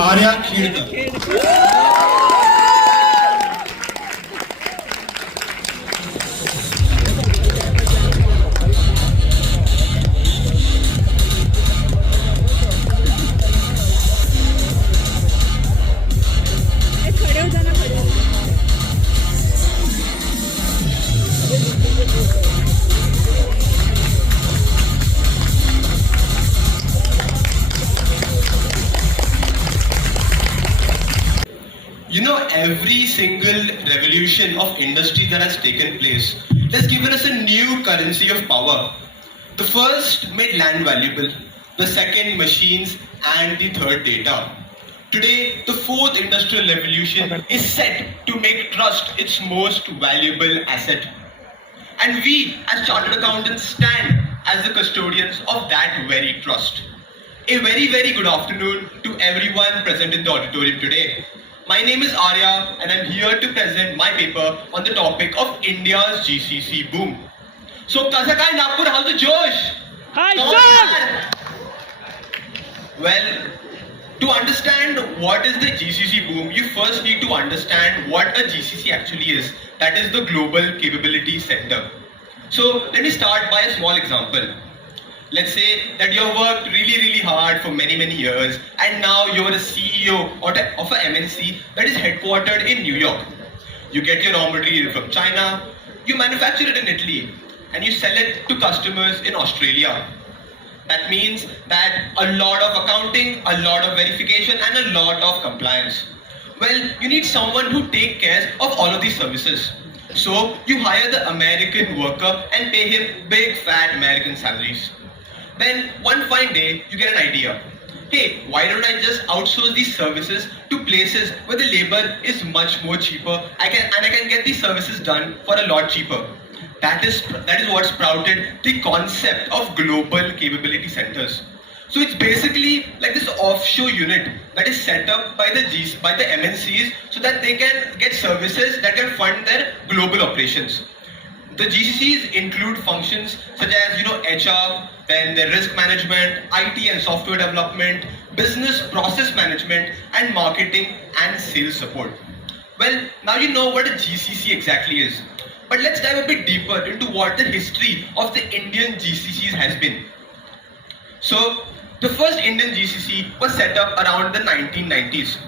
Arya Khedkar. You know, every single revolution of industry that has taken place has given us a new currency of power. The first made land valuable, the second machines, and the third data. Today, the fourth industrial revolution is set to make trust its most valuable asset. And we, as chartered accountants, stand as the custodians of that very trust. A very, very good afternoon to everyone present in the auditorium today. My name is Arya and I'm here to present my paper on the topic of India's GCC boom. So, Kasakai Nagpur, how's the Josh? Hi, sir! Well, to understand what is the GCC boom, you first need to understand what a GCC actually is. That is the Global Capability Center. So, let me start by a small example. Let's say that you have worked really hard for many years and now you're a CEO of a MNC that is headquartered in New York. You get your raw material from China, you manufacture it in Italy and you sell it to customers in Australia. That means that a lot of accounting, a lot of verification and a lot of compliance. Well, you need someone who takes care of all of these services. So you hire the American worker and pay him big fat American salaries. Then one fine day, you get an idea. Hey, why don't I just outsource these services to places where the labor is much more cheaper? I can get these services done for a lot cheaper. That is what sprouted the concept of global capability centers. So it's basically like this offshore unit that is set up by the MNCs so that they can get services that can fund their global operations. The GCCs include functions such as HR, then the risk management, IT and software development, business process management, and marketing and sales support. Well, now you know what a GCC exactly is. But let's dive a bit deeper into what the history of the Indian GCCs has been. So, the first Indian GCC was set up around the 1990s.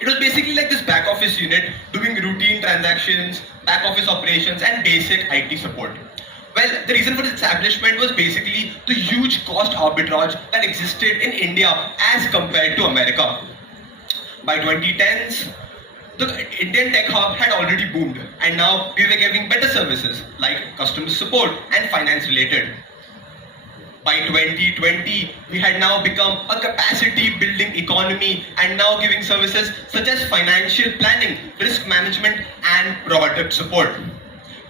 It was basically like this back office unit doing routine transactions, back office operations and basic IT support. Well, the reason for its establishment was basically the huge cost arbitrage that existed in India as compared to America. By 2010s, the Indian tech hub had already boomed and now we were giving better services like customer support and finance related. By 2020, we had now become a capacity building economy and now giving services such as financial planning, risk management and product support.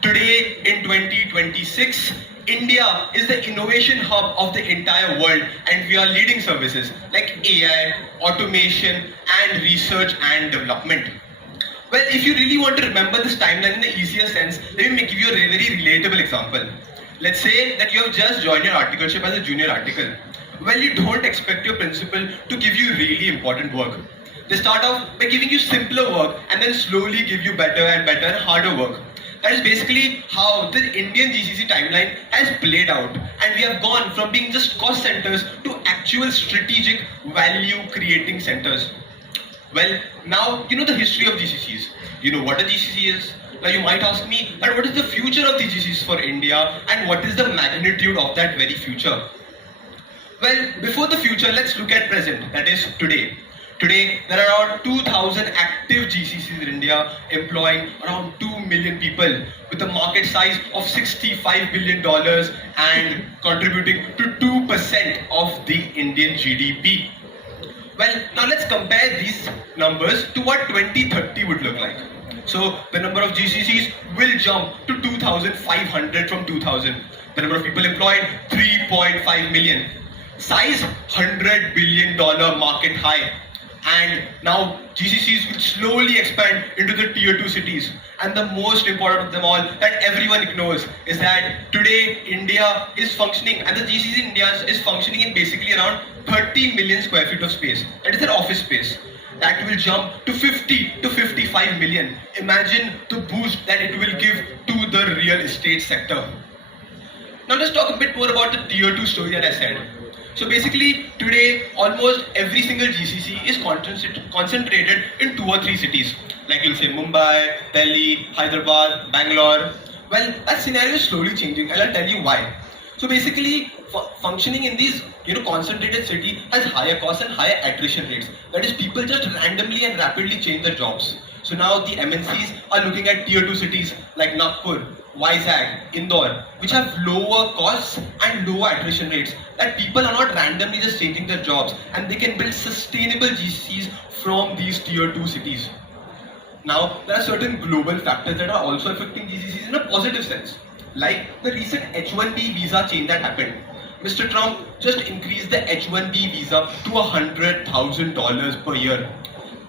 Today in 2026, India is the innovation hub of the entire world and we are leading services like AI, automation and research and development. Well, if you really want to remember this timeline in the easier sense, let me give you a very relatable example. Let's say that you have just joined your articleship as a junior article. Well, you don't expect your principal to give you really important work. They start off by giving you simpler work and then slowly give you better and harder work. That is basically how the Indian GCC timeline has played out. And we have gone from being just cost centers to actual strategic value creating centers. Well, now you know the history of GCCs. You know what a GCC is. Now you might ask me that what is the future of the GCCs for India and what is the magnitude of that very future? Well, before the future, let's look at present, that is today. Today, there are around 2,000 active GCCs in India employing around 2 million people with a market size of $65 billion and contributing to 2% of the Indian GDP. Well, now let's compare these numbers to what 2030 would look like. So the number of GCCs will jump to 2,500 from 2000. The number of people employed, 3.5 million. Size, $100 billion market high. And now GCCs will slowly expand into the tier 2 cities. And the most important of them all that everyone ignores is that today India is functioning, and the GCC in India is functioning in basically around 30 million square feet of space. That is their office space. that will jump to 50 to 55 million. Imagine the boost that it will give to the real estate sector. Now let's talk a bit more about the tier 2 story that I said. So basically today almost every single GCC is concentrated in 2 or 3 cities. Like you'll say Mumbai, Delhi, Hyderabad, Bangalore. Well, that scenario is slowly changing and I'll tell you why. So basically functioning in these concentrated city has higher costs and higher attrition rates. That is, people just randomly and rapidly change their jobs. So now the MNCs are looking at tier 2 cities like Nagpur, Vizag, Indore, which have lower costs and lower attrition rates, that people are not randomly just changing their jobs and they can build sustainable GCCs from these tier 2 cities. Now, there are certain global factors that are also affecting GCCs in a positive sense, like the recent H1B visa change that happened. Mr. Trump just increased the H1B visa to $100,000 per year.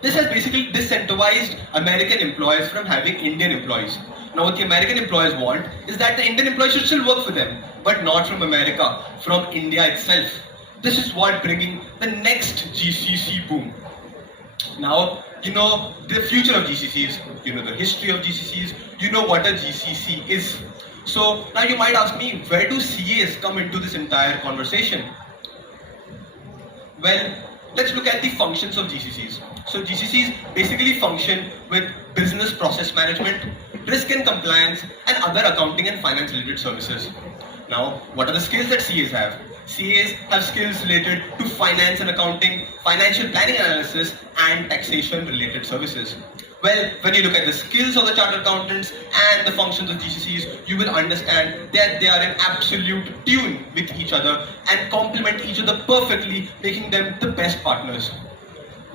This has basically disincentivized American employers from having Indian employees. Now what the American employers want is that the Indian employees should still work for them, but not from America, from India itself. This is what bringing the next GCC boom. Now, you know the future of GCCs, you know the history of GCCs, you know what a GCC is. So now you might ask me, where do CAs come into this entire conversation? Well, let's look at the functions of GCCs. So GCCs basically function with business process management, risk and compliance, and other accounting and finance related services. Now, what are the skills that CAs have? CAs have skills related to finance and accounting, financial planning analysis, and taxation related services. Well, when you look at the skills of the chartered accountants and the functions of GCCs, you will understand that they are in absolute tune with each other and complement each other perfectly, making them the best partners.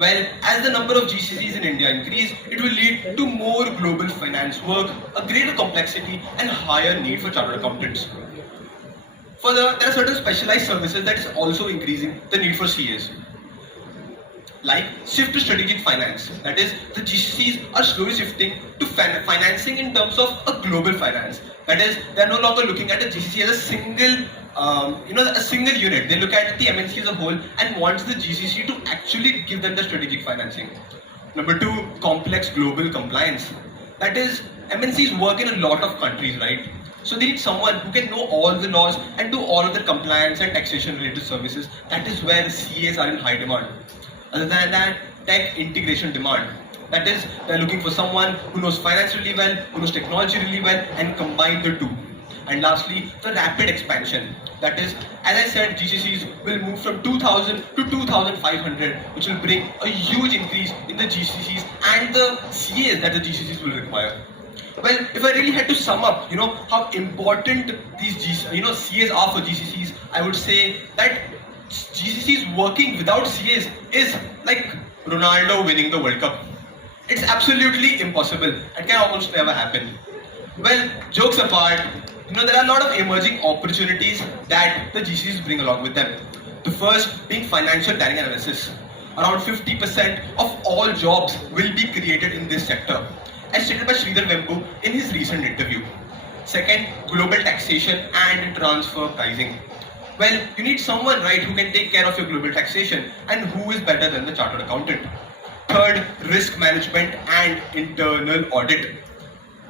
Well, as the number of GCCs in India increase, it will lead to more global finance work, a greater complexity, and higher need for chartered accountants. Further, there are certain specialized services that is also increasing the need for CAs. Like shift to strategic finance. That is, the GCCs are slowly shifting to financing in terms of a global finance. That is, they are no longer looking at the GCC as a single a single unit. They look at the MNC as a whole and wants the GCC to actually give them the strategic financing. Number 2, complex global compliance. That is, MNCs work in a lot of countries, right? So they need someone who can know all the laws and do all of the compliance and taxation related services. That is where the CAs are in high demand. Other than that, tech integration demand. That is, they're looking for someone who knows finance really well, who knows technology really well, and combine the two. And lastly, the rapid expansion. That is, as I said, GCCs will move from 2,000 to 2,500, which will bring a huge increase in the GCCs and the CAs that the GCCs will require. Well, if I really had to sum up, how important these CAs are for GCCs, I would say that GCCs working without CAs is like Ronaldo winning the World Cup. It's absolutely impossible. It can almost never happen. Well, jokes apart, there are a lot of emerging opportunities that the GCCs bring along with them. The first being financial planning analysis. Around 50% of all jobs will be created in this sector, as stated by Sridhar in his recent interview. Second, global taxation and transfer pricing. Well, you need someone, right, who can take care of your global taxation, and who is better than the chartered accountant. Third, risk management and internal audit.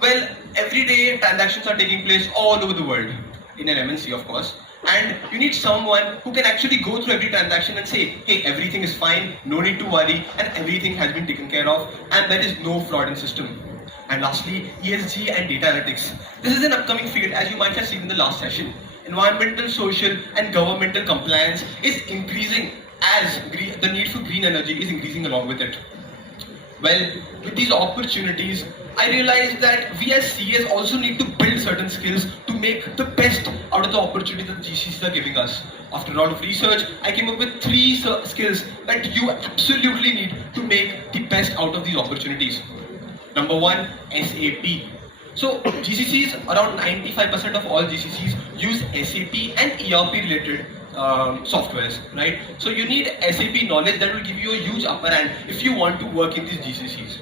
Well, every day transactions are taking place all over the world, in an MNC of course, and you need someone who can actually go through every transaction and say, hey, everything is fine, no need to worry, and everything has been taken care of, and there is no fraud in system. And lastly, ESG and data analytics. This is an upcoming field, as you might have seen in the last session. Environmental, social, and governmental compliance is increasing as the need for green energy is increasing along with it. Well, with these opportunities, I realized that we as CAs also need to build certain skills to make the best out of the opportunities that GCCs are giving us. After a lot of research, I came up with 3 skills that you absolutely need to make the best out of these opportunities. Number 1, SAP. So GCCs, around 95% of all GCCs use SAP and ERP related softwares, right? So you need SAP knowledge that will give you a huge upper hand if you want to work in these GCCs.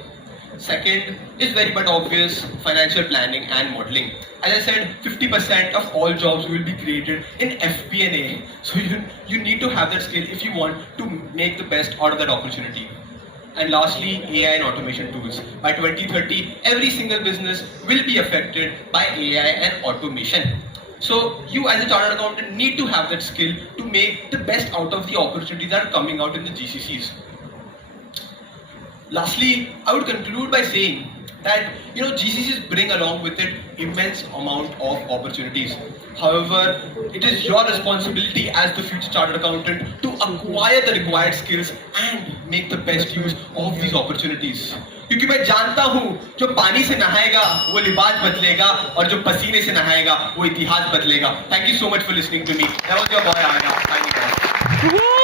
Second is very but obvious, financial planning and modeling. As I said, 50% of all jobs will be created in FP&A. So you need to have that skill if you want to make the best out of that opportunity. And lastly, AI and automation tools. By 2030, every single business will be affected by AI and automation. So you as a chartered accountant need to have that skill to make the best out of the opportunities that are coming out in the GCCs. Lastly, I would conclude by saying that GCCs bring along with it immense amount of opportunities. However, it is your responsibility as the future chartered accountant to acquire the required skills and make the best use of these opportunities. क्योंकि मैं जानता हूँ जो पानी से नहाएगा वो लिबास बदलेगा और जो पसीने से नहाएगा वो इतिहास बदलेगा. Thank you so much for listening to me. That was your boy Arya. Thank you guys.